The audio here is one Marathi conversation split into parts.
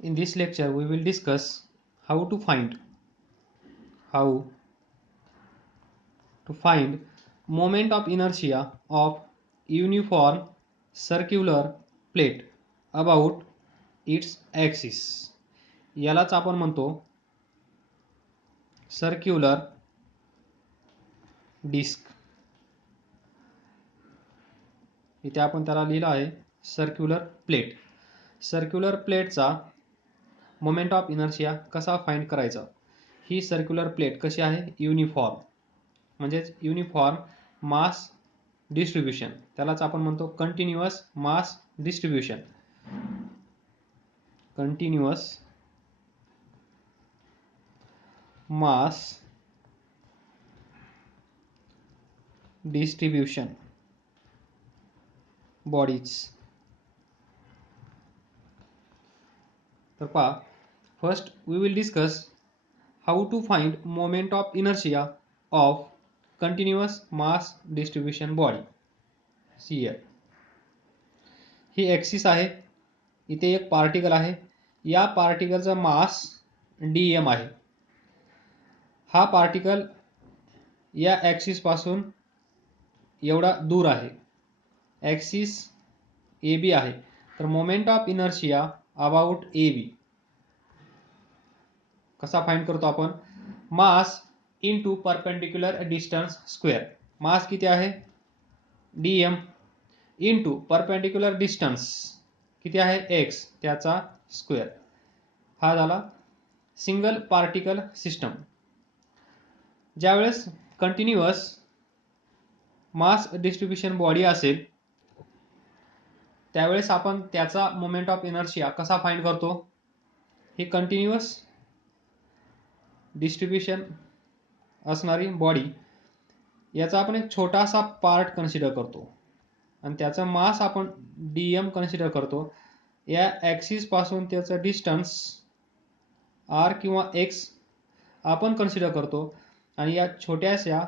In this lecture, we will discuss how to find moment of inertia of uniform circular plate about its axis. यालाच आपण म्हणतो सर्क्युलर डिस्क. इथे आपण त्याला लिहिलं आहे सर्क्युलर प्लेट. सर्क्युलर प्लेटचा मोमेंट ऑफ इनर्शिया कसा फाइंड करायचा. ही सर्क्युलर प्लेट कशी आहे, युनिफॉर्म, म्हणजेच युनिफॉर्म मास डिस्ट्रीब्यूशन. त्यालाच आपण म्हणतो continuous mass distribution. Continuous mass distribution bodies. तर पहा, first we will discuss how to find moment of inertia of continuous mass distribution body. CL ही ॲक्सिस आहे. इथे एक पार्टिकल आहे. या पार्टिकलचा मास डीएम आहे. हा पार्टिकल या ॲक्सिस पासून एवढा दूर आहे. ॲक्सिस ए बी आहे. तर moment of inertia about A B कसा फाइंड करतो आपण, mass into perpendicular distance square. Mass किती आहे डीएम इनटू परपेंडिक्युलर डिस्टन्स किती आहे एक्स, त्याचा स्क्वेअर. हा झाला सिंगल पार्टिकल सिस्टम. ज्यावेळेस कंटिन्युअस मास डिस्ट्रीब्यूशन बॉडी असेल त्यावेळेस आपण त्याचा मोमेंट ऑफ इनर्शिया कसा फाइंड करतो. ही कंटिन्युअस डिस्ट्रीब्यूशन असणारी बॉडी, याचा आपण एक छोटासा पार्ट कन्सिडर करतो आणि त्याचा मास आपण डीएम कन्सिडर करतो. या ॲक्सिस पासून त्याचं डिस्टन्स आर किंवा एक्स आपण कन्सिडर करतो आणि या छोट्याशा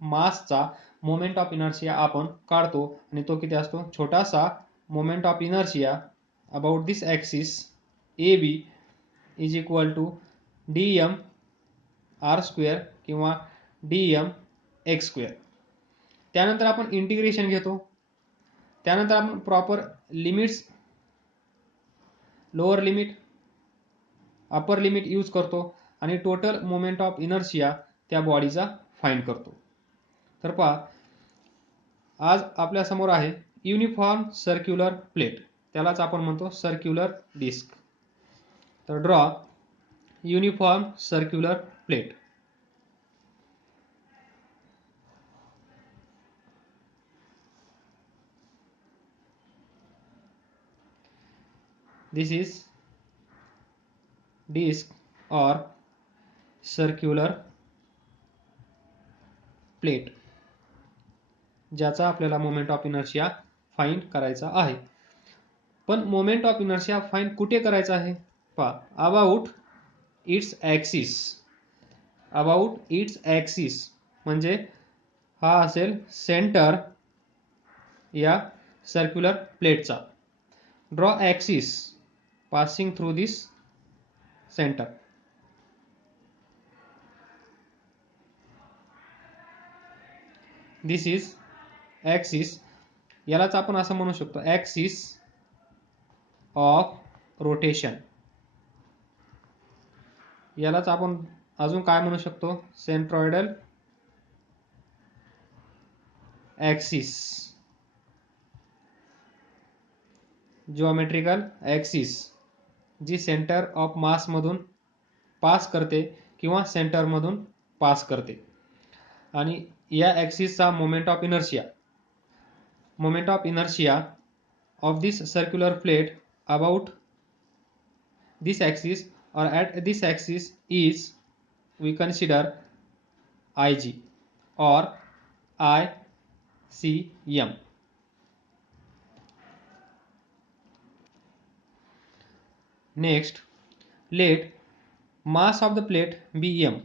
मासचा मोमेंट ऑफ इनर्शिया आपण काढतो आणि तो किती असतो, छोटासा moment of inertia about this axis A B is equal to dm r square किंवा डीएम एक्स स्क्वेअर. त्यानंतर आपण इंटिग्रेशन घेतो. त्यानंतर आपण proper limits, lower limit, upper limit use करतो आणि टोटल मोमेंट ऑफ इनर्शिया त्या बॉडीचा फाइंड करतो. तर पहा, आज आपल्या समोर आहे युनिफॉर्म सर्क्युलर प्लेट. त्यालाच आपण म्हणतो सर्क्युलर डिस्क. तर draw uniform circular plate. This is disc or circular plate ज्याचा आपल्याला मोमेंट ऑफ इनर्शिया फाइंड करायचा आहे. पण मोमेंट ऑफ इनर्शिया फाइंड कुठे करायचा आहे, पहा, about it's axis. About it's axis म्हणजे हा असेल सेंटर या सर्क्युलर प्लेटचा. Draw axis passing through this center. This is axis. यालाच आपण असं म्हणू शकतो axis of rotation. यालाच आपण अजून काय म्हणू शकतो, सेंट्रॉइडल ॲक्सिस, जिओमेट्रिकल ॲक्सिस, जी सेंटर ऑफ मास मधून पास करते किंवा सेंटर मधून पास करते. आणि या ॲक्सिसचा moment of inertia of this circular plate about this axis or at this axis is we consider Ig or ICM. Next, let mass of the plate be m.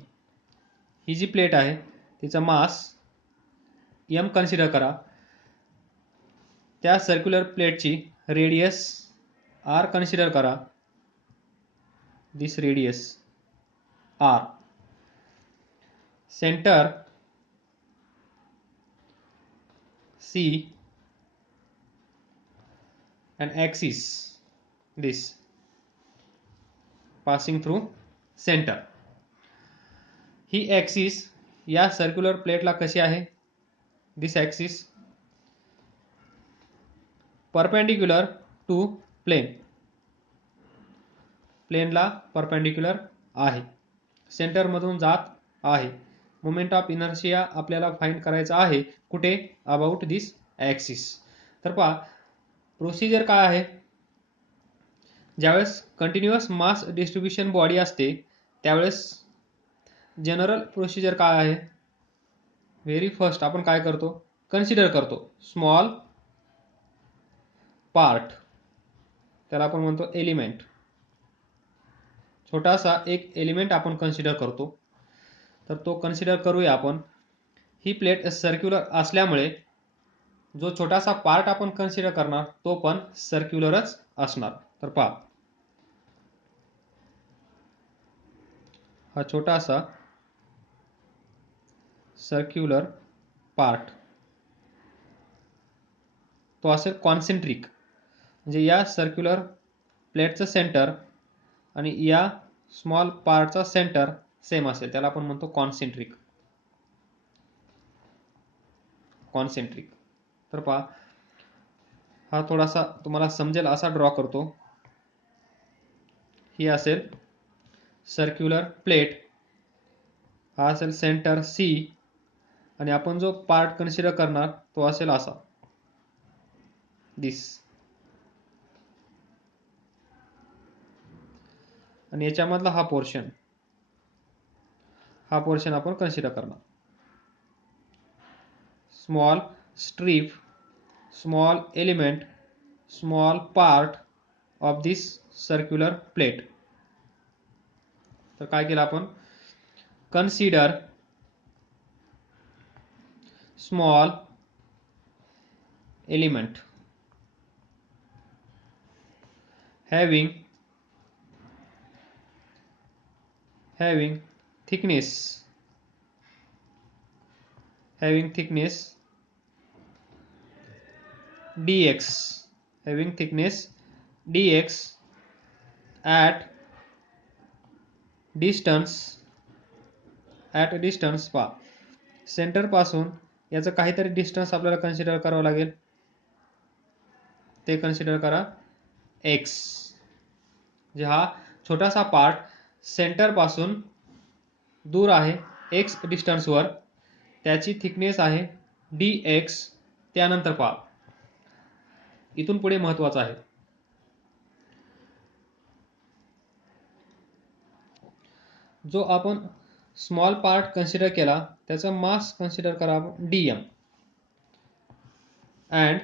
ही जी प्लेट आहे तिचा मास m कन्सिडर करा. त्या सर्क्युलर प्लेटची रेडियस r कन्सिडर करा. this radius r, center c, and axis this passing through center. He axis या सर्क्युलर प्लेटला कशी आहे? दिस ॲक्सिस परपेंडिक्युलर टू प्लेन, प्लेनला परपेंडिक्युलर आहे, सेंटरमधून जात आहे. मोमेंट ऑफ इनर्शिया आपल्याला फाइंड करायचा आहे कुठे? About this axis. तर पहा प्रोसिजर काय आहे. ज्यावेळेस कंटिन्युअस मास डिस्ट्रीब्युशन बॉडी असते त्यावेळेस जनरल प्रोसिजर काय आहे? व्हेरी फर्स्ट आपण काय करतो? कन्सिडर करतो स्मॉल पार्ट, त्याला आपण म्हणतो एलिमेंट. छोटासा एक एलिमेंट आपण कन्सिडर करतो. तर तो कन्सिडर करूया आपण. ही प्लेट सर्क्युलर असल्यामुळे जो छोटासा पार्ट आपण कन्सिडर करणार तो पण सर्क्युलरच असणार. तर पहा हा छोटासा सर्क्युलर पार्ट तो असेल कॉन्सेंट्रिक, म्हणजे या सर्क्युलर प्लेटचं सेंटर आणि या स्मॉल पार्टचा सेंटर सेम असेल, त्याला आपण म्हणतो कॉन्सेंट्रिक. कॉन्सेंट्रिक. तर पहा हा थोडासा तुम्हाला समजेल असा ड्रॉ करतो. ही असेल सर्क्युलर प्लेट, हा असेल सेंटर सी, आणि आपण जो पार्ट कन्सिडर करणार तो असेल असा दिस, आणि याच्यामधला हा पोर्शन आपण कन्सिडर करणार. Small strip, small element, small part of this circular plate. तर काय केलं आपण? Consider small element having thickness dx, at distance पहा सेंटर पासून याचं काहीतरी डिस्टन्स आपल्याला कन्सिडर करावं लागेल. ते कन्सिडर करा x, जे हा छोटासा पार्ट सेंटर पासून दूर आहे x डिस्टन्सवर, त्याची थिकनेस आहे dx. त्यानंतर पहा इथून पुढे महत्त्वाचं आहे. जो आपण स्मॉल पार्ट कन्सिडर केला त्याचा मास कन्सिडर करा आपण dm, and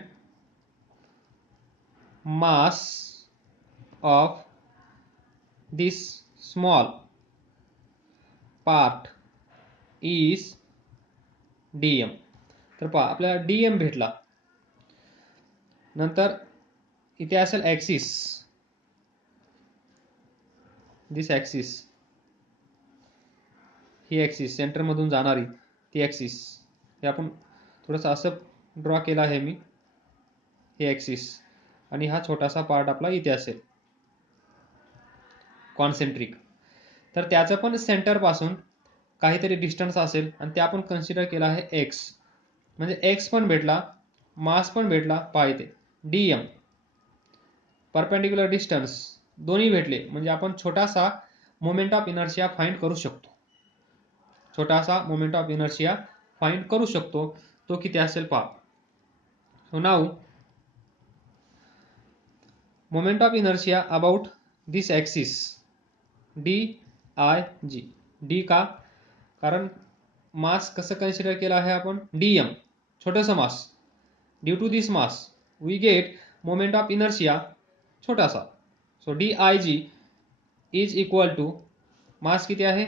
mass of this small part is dm. तर पहा आपल्याला dm भेटला. नंतर इथे असेल ॲक्सिस, दिस ॲक्सिस, ही ॲक्सिस सेंटर मधून जाणारी ती ॲक्सिस, हे आपण थोडंसं असं ड्रॉ केला आहे मी, हे ॲक्सिस, आणि हा छोटासा पार्ट आपला इथे असेल कॉन्सेंट्रिक. तर त्याचं पण सेंटर पासून काहीतरी डिस्टन्स असेल आणि ते आपण कन्सिडर केला आहे x, म्हणजे x पण भेटला, मास पण भेटला. पहा इथे dm, परपेंडिक्युलर डिस्टन्स दोन्ही भेटले, म्हणजे आपण छोटासा मोमेंट ऑफ इनर्शिया फाइंड करू शकतो. छोटासा मोमेंट ऑफ इनर्शिया फाइंड करू शकतो. तो किती असेल पहा. So now moment of inertia about this axis dig. d का? कारण मास कसं कन्सिडर केला आहे आपण? dm, छोटंसं mass. Due to this mass we get moment of inertia छोटासा. So dig is equal to mass किती आहे?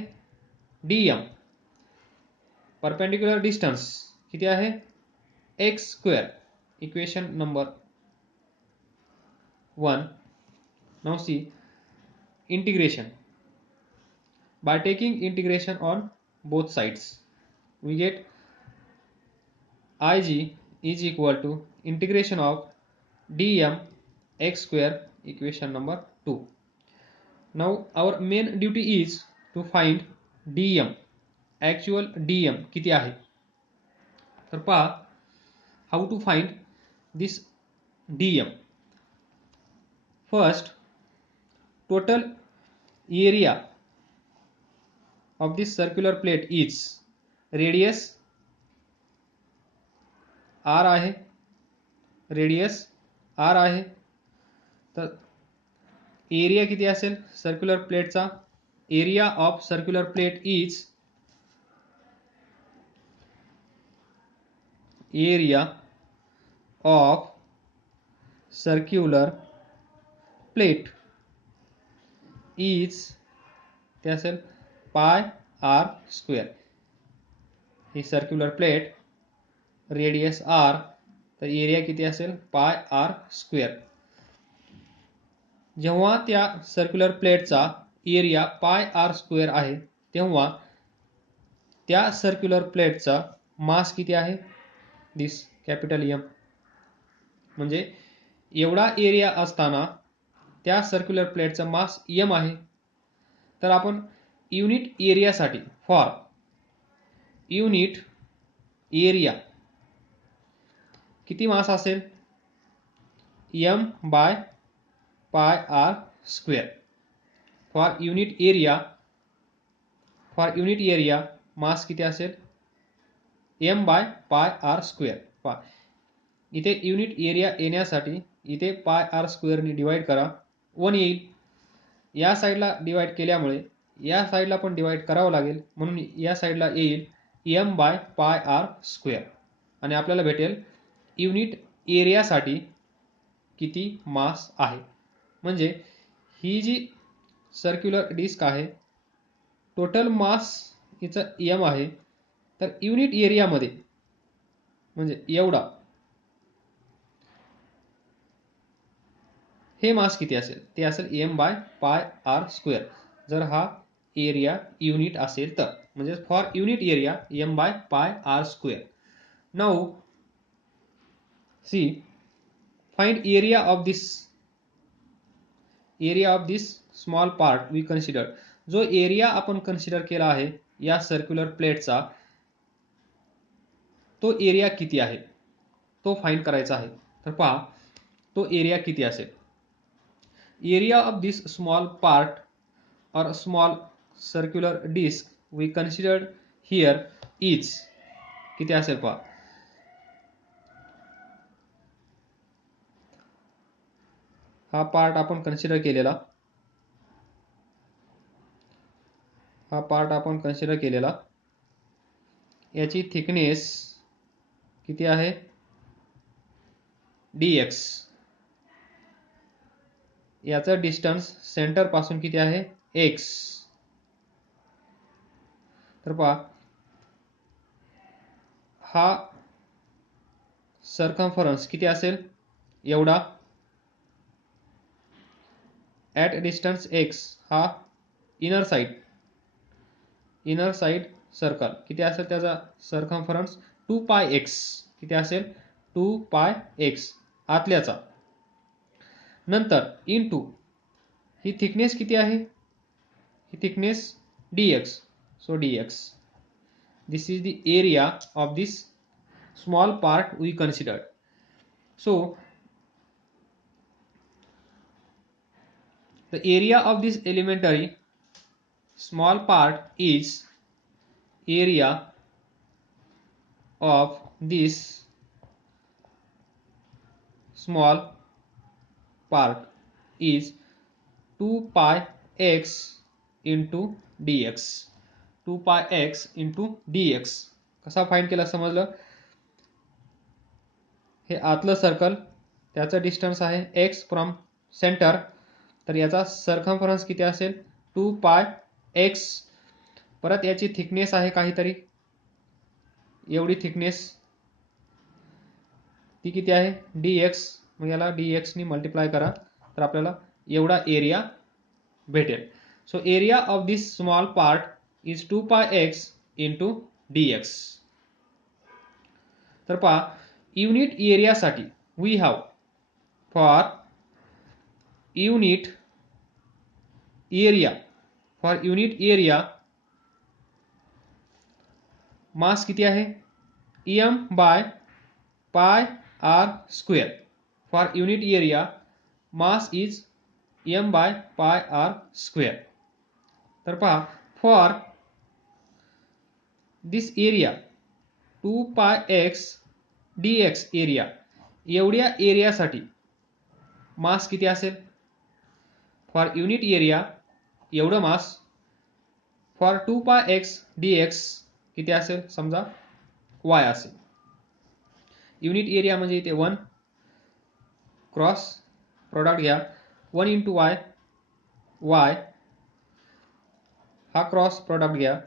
dm, परपेंडिक्युलर डिस्टन्स किती आहे? x square. Equation number 1. Now see integration. by taking integration on both sides. We get Ig is equal to integration of dm x square, equation number 2. Now our main duty is to find dm, actual dm किती आहे. तर पहा how to find this dm. First, total area of this circular plate is radius r आहे, रेडियस r आहे. तर एरिया किती असेल सर्क्युलर प्लेटचा, area of circular plate is area of circular plate is ते असेल पाय आर स्क्वेअर. ही सर्क्युलर प्लेट, रेडियस आर, तर एरिया किती असेल पाय आर स्क्वेअर. जेव्हा त्या सर्क्युलर प्लेटचा एरिया पाय आर स्क्वेअर आहे तेव्हा त्या सर्क्युलर प्लेटचा मास किती आहे, दिस कॅपिटल एम. म्हणजे एवढा एरिया असताना त्या सर्क्युलर प्लेटचा मास एम आहे. तर आपण युनिट एरियासाठी फॉर युनिट एरिया किती मास असेल, m by pi r square. For unit area mass किती असेल, m by pi r square. इथे युनिट एरिया येण्यासाठी इथे पाय आर स्क्वेअरनी डिवाइड करा, 1 येईल. या साईडला डिवाइड केल्यामुळे या साईडला पण डिवाइड करावं लागेल, म्हणून या साईडला येईल m by pi r square. आणि आपल्याला भेटेल युनिट एरियासाठी किती मास आहे. म्हणजे ही जी सर्क्युलर डिस्क आहे टोटल मास हिचं एम आहे, तर युनिट एरियामध्ये म्हणजे एवढा हे मास किती असेल, ते असेल m by pi r square. जर हा एरिया युनिट असेल तर, म्हणजे for unit area m by pi r square. Now see find area of this small part we consider. जो एरिया आपण कन्सिडर केला आहे या सर्क्युलर प्लेटचा, तो एरिया किती आहे तो फाइंड करायचा आहे. तर पहा तो एरिया किती असेल. Area of this small part or small circular disc we considered here is किती असेल पहा. हा पार्ट आपण कन्सिडर केलेला, याची थिकनेस किती आहे, dx. याचा डिस्टन्स सेंटर पासून किती आहे, x. तर पहा हा सर्कम्फरन्स किती असेल, एवढा. ॲट डिस्टन्स x हा इनर साइड सर्कल किती असेल, त्याचा सर्कम्फरन्स 2πx किती असेल, 2πx आतल्याचा. नंतर इनटू ही थिकनेस किती आहे, ही thickness dx. So dx, this is the area of this small part we considered. So the area of this elementary small part is area of this small part is 2πx into dx. 2πx into dx कसा फाइंड केला समजलं. हे आतलं सर्कल, त्याचा डिस्टन्स आहे x फ्रॉम सेंटर, तर याचा सर्कम्फरन्स किती असेल, 2πx. परत याची थिकनेस आहे काहीतरी, एवढी थिकनेस, ती किती आहे, dx. मग याला dx नी मल्टिप्लाय करा तर आपल्याला एवढा एरिया भेटेल. So area of this small part is 2 pi x into dx. तर पहा युनिट एरियासाठी we have for unit area mass किती आहे m by pi r square. For unit area mass is m by pi r square. तर पहा फॉर दिस एरिया 2 पाय x dx एरिया, एवढ्या एरियासाठी मास किती असेल? फॉर युनिट एरिया एवढं मास फॉर 2 पाय x dx किती असेल? समजा y असेल. युनिट एरिया म्हणजे इथे 1 क्रॉस प्रोडक्ट घ्या 1 इंटू y, y हा क्रॉस प्रोडक्ट घ्या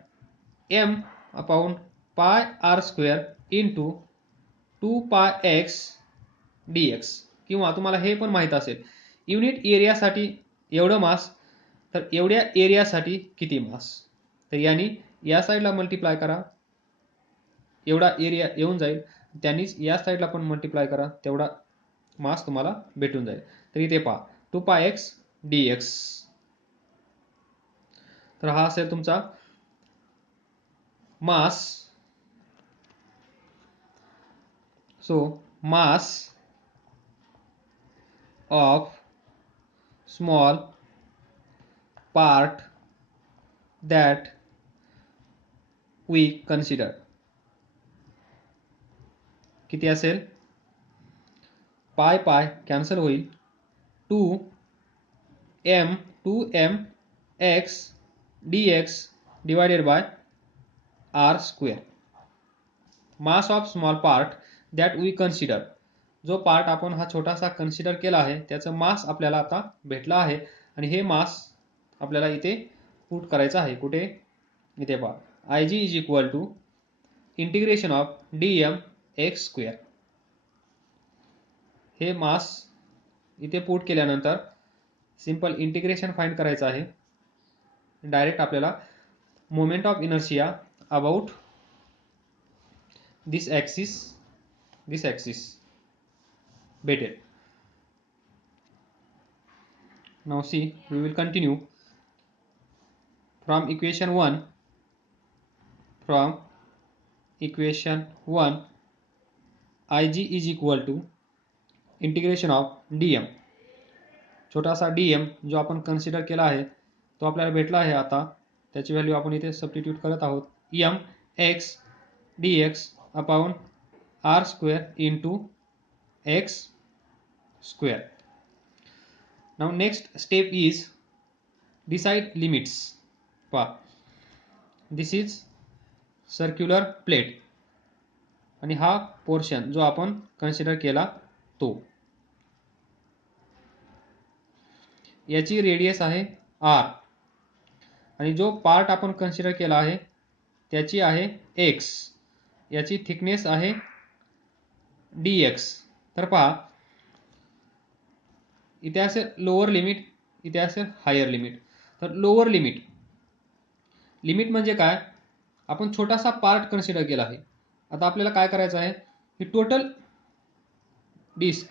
m upon pi r square into 2 पाय x dx. किंवा तुम्हाला हे पण माहित असेल युनिट एरियासाठी एवढं मास तर एवढ्या एरियासाठी किती मास. तर यानी या साईडला मल्टिप्लाय करा एवढा एरिया येऊन जाईल, त्यांनीच या साईडला पण मल्टिप्लाय करा तेवढा मास तुम्हाला भेटून जाईल. तर इथे पहा 2 पाय x dx. तर हा असेल तुमचा mass. So mass of small part that we consider किती असेल? पाय पाय कॅन्सल होईल 2m x dx divided by r square. Mass of small part that we consider, जो पार्ट आपण हा छोटासा कन्सिडर केला आहे त्याचं मास आपल्याला आता भेटला आहे आणि हे मास आपल्याला इथे पुट करायचं आहे. कुठे? इथे पहा Ig is equal to integration of dm x square. हे मास इथे पुट केल्यानंतर सिंपल इंटिग्रेशन फाइंड करायचं आहे. डायरेक्ट आपल्याला moment of inertia about this axis भेटेल. Now see, we will continue from equation 1. From equation 1, Ig is equal to integration of dm. छोटासा dm जो आपण कन्सिडर केला आहे तो आपल्याला भेटला आहे. आता त्याची व्हॅल्यू आपण इथे सबस्टिट्यूट करत आहोत. m x dx upon r square into x square. Now next step is decide limits. This is circular plate आणि हा पोर्शन जो आपण कन्सिडर केला तो, याची रेडियस आहे r आणि जो पार्ट आपण कन्सिडर केला आहे त्याची आहे x, याची थिकनेस आहे dx. तर पहा इथे असेल लोअर लिमिट, इथे असेल हायर लिमिट. तर लोअर लिमिट म्हणजे काय? आपण छोटासा पार्ट कन्सिडर केला आहे. आता आपल्याला काय करायचं आहे, ही टोटल डिस्क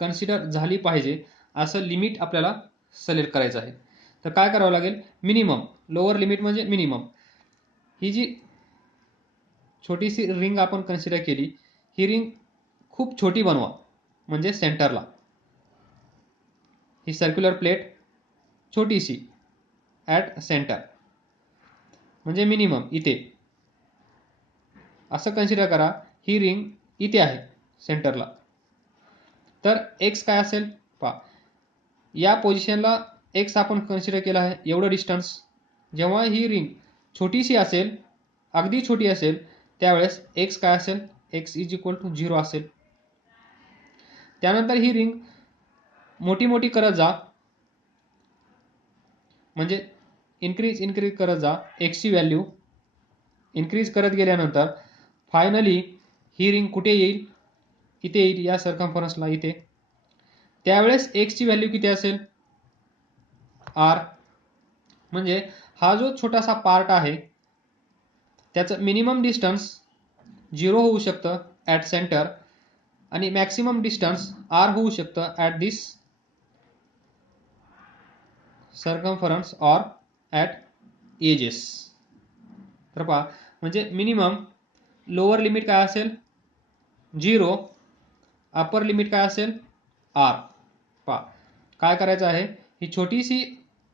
कन्सिडर झाली पाहिजे असं लिमिट आपल्याला सिलेक्ट करायचं आहे. तर काय करावं लागेल? मिनिमम. लोअर लिमिट म्हणजे मिनिमम. ही जी छोटीशी रिंग आपण कन्सिडर केली, ही रिंग खूप छोटी बनवा म्हणजे सेंटरला. ही सर्क्युलर प्लेट छोटीशी ॲट सेंटर म्हणजे मिनिमम इथे असं कन्सिडर करा. ही रिंग इथे आहे सेंटरला. तर x काय असेल पहा, या पोझिशनला x आपण कन्सिडर केला आहे एवढं डिस्टन्स. जेव्हा ही रिंग छोटीशी असेल, अगदी छोटी असेल, त्यावेळेस x काय असेल? x इज इक्वल टू 0 असेल. त्यानंतर ही रिंग मोठी करत जा म्हणजे इन्क्रीज करत जा. x ची व्हॅल्यू इन्क्रीज करत गेल्यानंतर फायनली ही रिंग कुठे येईल? इथे येईल, या सर्कम्फरन्सला इथे. त्यावेळेस x ची व्हॅल्यू किती असेल? r. म्हणजे हा जो छोटासा पार्ट आहे त्याचं मिनिमम डिस्टन्स 0 होऊ शकतं ॲट सेंटर आणि मॅक्सिमम डिस्टन्स r होऊ शकतं at this circumference or at edges. तर पहा म्हणजे मिनिमम लोअर लिमिट काय असेल 0, अपर लिमिट काय असेल r. पहा काय करायचं आहे, ही छोटीशी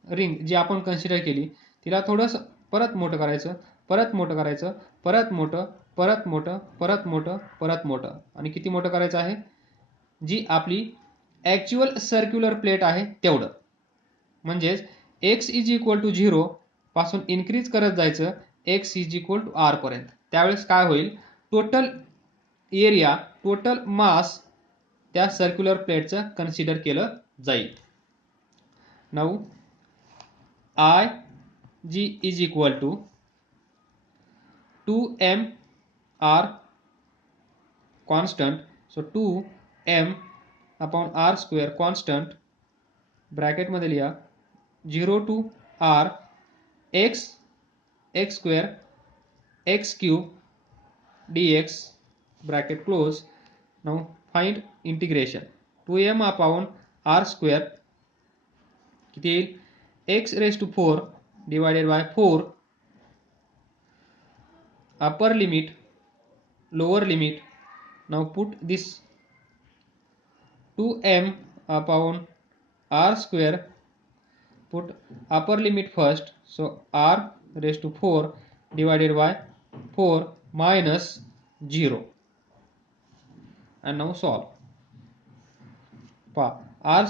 रिंग जी आपण कन्सिडर केली तिला थोडंसं परत मोठं करायचं, परत मोठं करायचं, परत मोठं, परत मोठं, परत मोठं, परत मोठं आणि किती मोठं करायचं आहे, जी आपली ॲक्च्युअल सर्क्युलर प्लेट आहे तेवढं. म्हणजेच x इज इक्वल टू 0 पासून इन्क्रीज करत जायचं x is equal to r पर्यंत. त्यावेळेस काय होईल, टोटल एरिया, टोटल मास त्या सर्क्युलर प्लेटचं कन्सिडर केलं जाईल. Now I g is equal to 2m r constant, so 2m upon r square constant bracket मध्ये लिहा 0 to r x x square x cube dx bracket close. Now find integration 2m upon r square किती येईल, x raised to 4 divided by 4 upper limit lower limit. Now put this 2m upon r square, put upper limit first, so r raised to 4 divided by 4 minus 0 and now solve. पहा r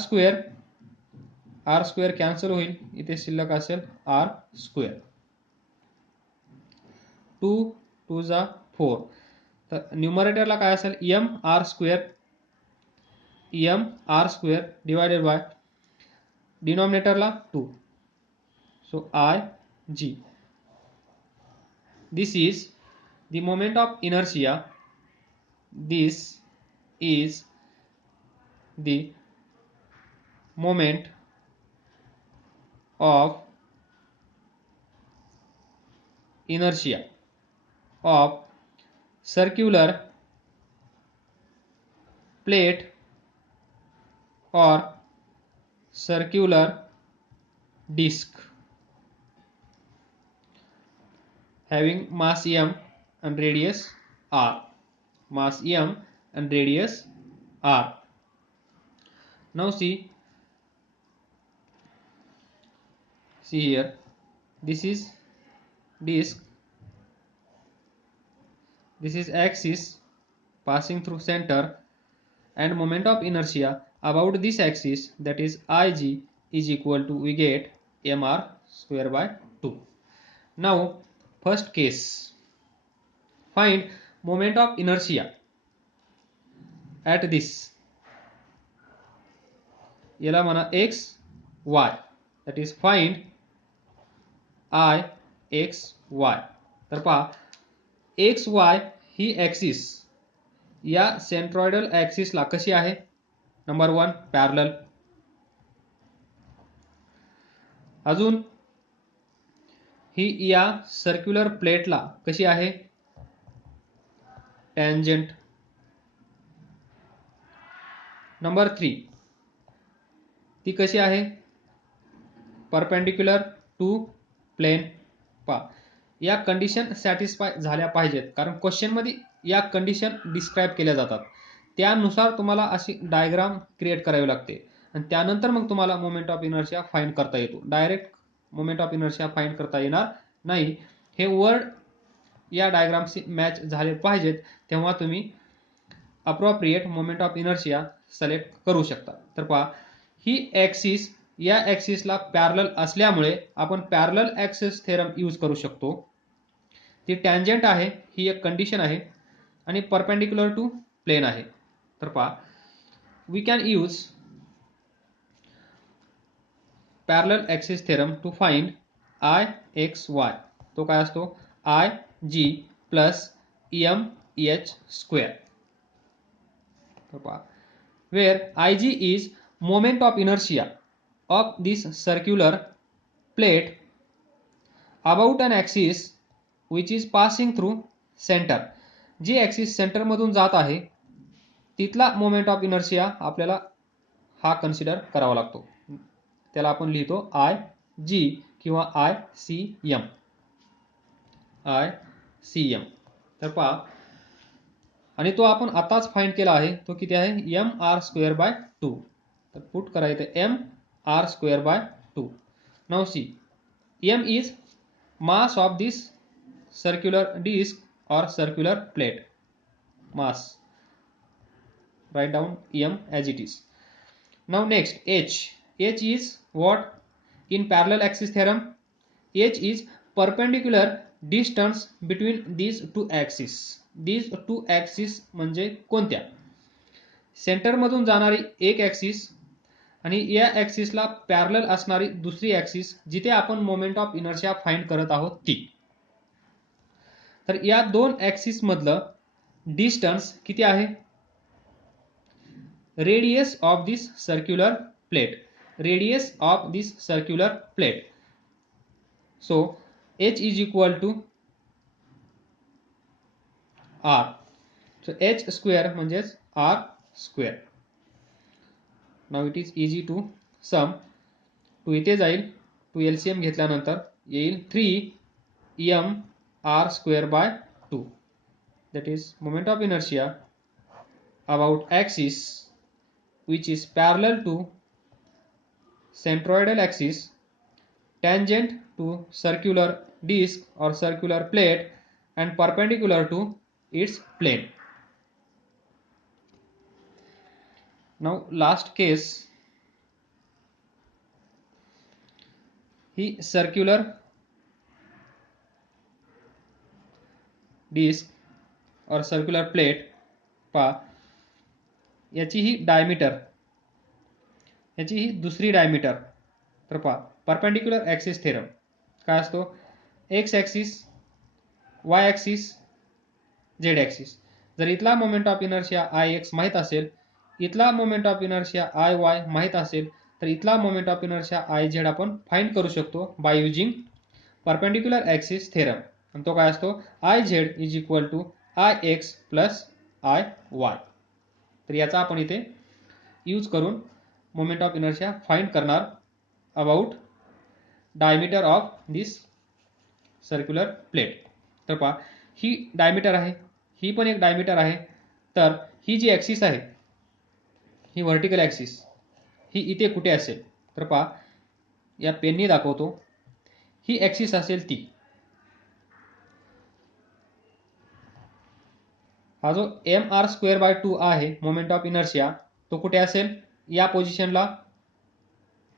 square कॅन्सल होईल, इथे शिल्लक असेल r square. 2 2 जा 4, तर न्यूमरेटरला काय असेल m r square divided by डिनॉमिनेटरला 2, so I g. This is the moment of inertia. This is the moment of inertia of circular plate or circular disc having mass m and radius r. Mass m and radius r. Now see here, this is disc, this is axis passing through center, and moment of inertia about this axis, that is Ig, is equal to, we get mr square by 2. Now first case, find moment of inertia at this, याला म्हणा x y, that is find I x y. तर पहा x y ही ॲक्सिस या सेंट्रॉइडल ॲक्सिसला कशी आहे, नंबर 1 पॅरलल, अजून ही या सर्क्युलर प्लेटला कशी आहे टॅन्जंट, नंबर 3 ती कशी आहे परपेंडिक्युलर टू प्लेन. पहा या कंडिशन सॅटिस्फाय झाल्या पाहिजेत, कारण क्वेश्चनमध्ये या कंडिशन डिस्क्राईब केल्या जातात, त्यानुसार तुम्हाला अशी डायग्राम क्रिएट करावी लागते आणि त्यानंतर मग तुम्हाला मोमेंट ऑफ इनर्शिया फाइंड करता येतो. Direct moment of inertia find करता येणार नाही, हे वर्ड या डायग्रामशी मॅच झाले पाहिजेत, तेव्हा तुम्ही appropriate moment of inertia select करू शकता. तर पहा ही ॲक्सिस या ॲक्सिसला पॅरलल असल्यामुळे आपण पॅरलल ॲक्सिस थेरम यूज करू शकतो. ती टॅन्जंट आहे, ही एक कंडिशन आहे, आणि परपेंडिक्युलर टू प्लेन आहे. तर पहा we can use parallel axis theorem to find I x y. तो काय असतो, I G plus m h square. तर पहा where I G is moment of inertia of this circular plate about an axis which is passing through centre, जी ॲक्सिस सेंटरमधून जात आहे तिथला मोमेंट ऑफ इनर्शिया आपल्याला हा कन्सिडर करावा लागतो. त्याला आपण लिहितो आय जी किंवा आय सी एम. तर पहा, आणि तो आपण आताच फाइंड केला आहे, तो किती आहे एम आर स्क्वेअर बाय 2. तर पुट करा इथे m r square by 2. Now see, m is mass of this circular disc or circular plate. Mass. Write down M as it is. Now next, H. H is what? In parallel axis theorem, H is perpendicular distance between these two axes. These two axes म्हणजे कोणत्या? सेंटर मधून जाणारी एक ॲक्सिस आणि या ॲक्सिसला पॅरलल असणारी दुसरी ॲक्सिस, जिथे आपण मोमेंट ऑफ इनर्शिया फाइंड करत आहोत ती. तर या दोन ॲक्सिस मधलं डिस्टन्स किती आहे? Radius of this circular plate. Radius of this circular plate. So H is equal to R. So H square म्हणजेच R square. Now it is easy to sum. 2 इथे जाईल, 2 LCM घेतल्यानंतर येईल 3 m r square by 2. That is moment of inertia about axis which is parallel to centroidal axis tangent to circular disc or circular plate and perpendicular to its plane. Now last case, he circular disc or circular plate पहा, याची ही डायमीटर, याची ही दुसरी डायमीटर. तर पहा, परपेंडिक्युलर ॲक्सिस थेरम काय असतो? X axis, y axis, z axis. जर इथला moment of inertia I x माहीत असेल, इथला moment of inertia I y माहीत असेल, तर इथला moment of inertia I z आपण फाइंड करू शकतो by using perpendicular axis theorem. आणि तो काय असतो? I z is equal to I x plus I y. तर याचा आपण इथे यूज करून मोमेंट ऑफ इनर्शिया फाइंड करणार about diameter of this circular plate. तर पहा, ही डायमीटर आहे, ही पण एक डायमीटर आहे. तर ही जी ॲक्सिस आहे, ही व्हर्टिकल ॲक्सिस, ही इथे कुठे असेल? तर पहा, या पेननी दाखवतो, ही ॲक्सिस असेल ती. हा जो एम आर स्क्वेअर बाय 2 आहे मोमेंट ऑफ इनर्शिया, तो कुठे असेल? या पोझिशनला.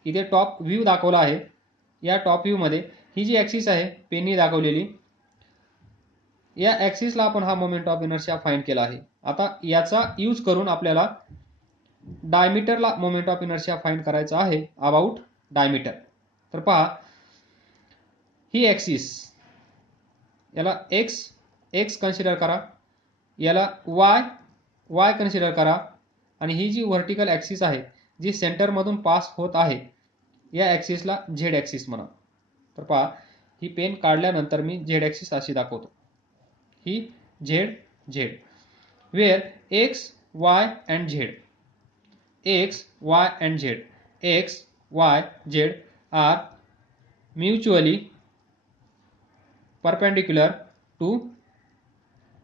इथे टॉप व्ह्यू दाखवला आहे. या टॉप व्ह्यूमध्ये ही जी ॲक्सिस आहे पेननी दाखवलेली, या ॲक्सिसला आपण हा मोमेंट ऑफ इनर्शिया फाइंड केला आहे. आता याचा यूज करून आपल्याला डायमीटरला मोमेंट ऑफ इनर्शिया फाइंड करायचा आहे अबाउट डायमीटर. तर पहा, ही ॲक्सिस, याला एक्स कन्सिडर करा, याला वाय कन्सिडर करा, आणि ही जी व्हर्टिकल ॲक्सिस आहे जी सेंटरमधून पास होत आहे, या ॲक्सिसला झेड ॲक्सिस म्हणा. तर पहा, ही पेन काढल्यानंतर मी झेड ॲक्सिस अशी दाखवतो, ही Z where X Y and Z, X Y and Z, X Y Z are mutually perpendicular to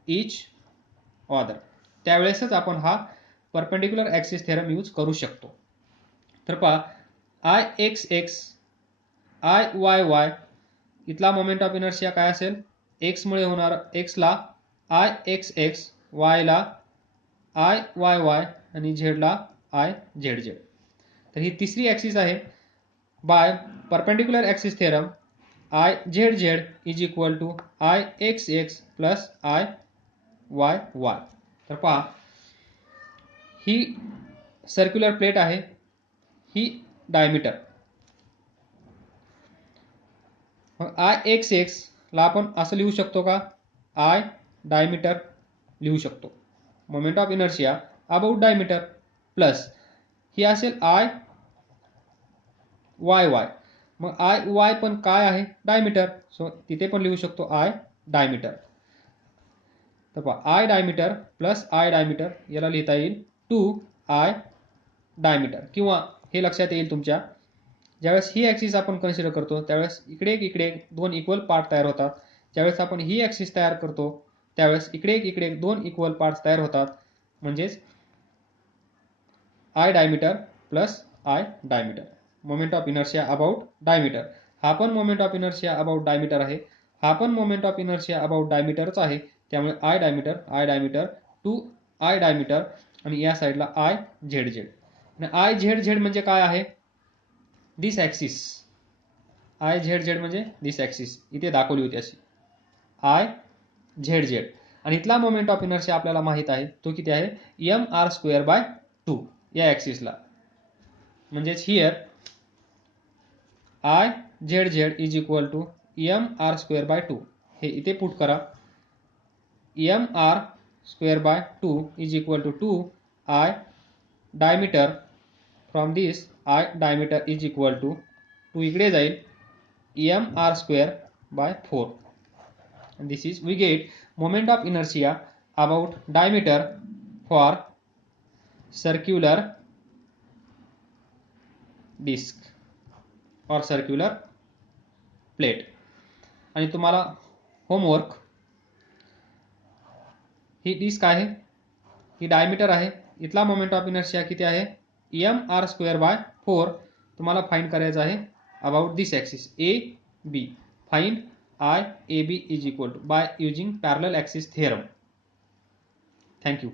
each other. त्यावेळेसच आपण हा परपेंडिक्युलर ॲक्सिस थेरम यूज करू शकतो. तर पहा, I x x, I Y Y, इथला मोमेंट ऑफ इनर्शिया काय असेल? एक्समुळे होणार, एक्सला आय एक्स एक्स, वायला आय वाय वाय, आणि झेडला आय झेड झेड. तर ही तिसरी ॲक्सिस आहे. By perpendicular axis theorem I z z is equal to I x x plus I Y y. तर पहा, ही सर्क्युलर प्लेट आहे, ही डायमीटर. मग आय एक्स एक्स ला आपण असं लिहू शकतो का? आय डायमीटर लिहू शकतो, moment of inertia about diameter, plus ही असेल आय वाय वाय. मग आय वाय पण काय आहे? डायमीटर. सो तिथे पण लिहू शकतो आय डायमीटर. तर पहा I diameter plus I diameter याला लिहिता येईल 2I डायमीटर. किंवा हे लक्षात येईल तुमच्या, ज्यावेळेस ही ॲक्सिस आपण कन्सिडर करतो त्यावेळेस इकडे एक दोन इक्वल पार्ट तयार होतात. ज्यावेळेस आपण ही ॲक्सिस तयार करतो त्यावेळेस इकडे दोन इक्वल पार्ट्स तयार होतात. म्हणजेच I diameter plus I diameter. Moment of inertia about diameter. हा पण moment of inertia about diameter आहे. हा पण मोमेंट ऑफ इनर्शिया अबाउट डायमीटरच आहे. त्यामुळे आय डायमीटर 2I डायमीटर आणि या साईडला आय झेड झेड. आणि आय झेड झेड म्हणजे काय आहे? दिस ॲक्सिस. आय झेड झेड म्हणजे दिस ॲक्सिस इथे दाखवली होती अशी आय झेड झेड. आणि इथला मोमेंट ऑफ इनर्शिया आपल्याला माहित आहे तो किती आहे? mr²/2 या ॲक्सिसला. म्हणजेच here I z z is equal to mr²/2. हे इथे पुट करा. mr²/2 is equal to 2I diameter. From this I diameter is equal to 2 इकडे जाईल mr²/4. and this is we get moment of inertia about diameter for circular disc or circular plate. आणि तुम्हाला होमवर्क, ही डिस्क आहे, ही डायमीटर आहे, इथला मोमेंट ऑफ इनर्शिया किती आहे? mr²/4 तुम्हाला फाइंड करायचं आहे about this axis A B. Find I AB is equal to by using parallel axis theorem. Thank you.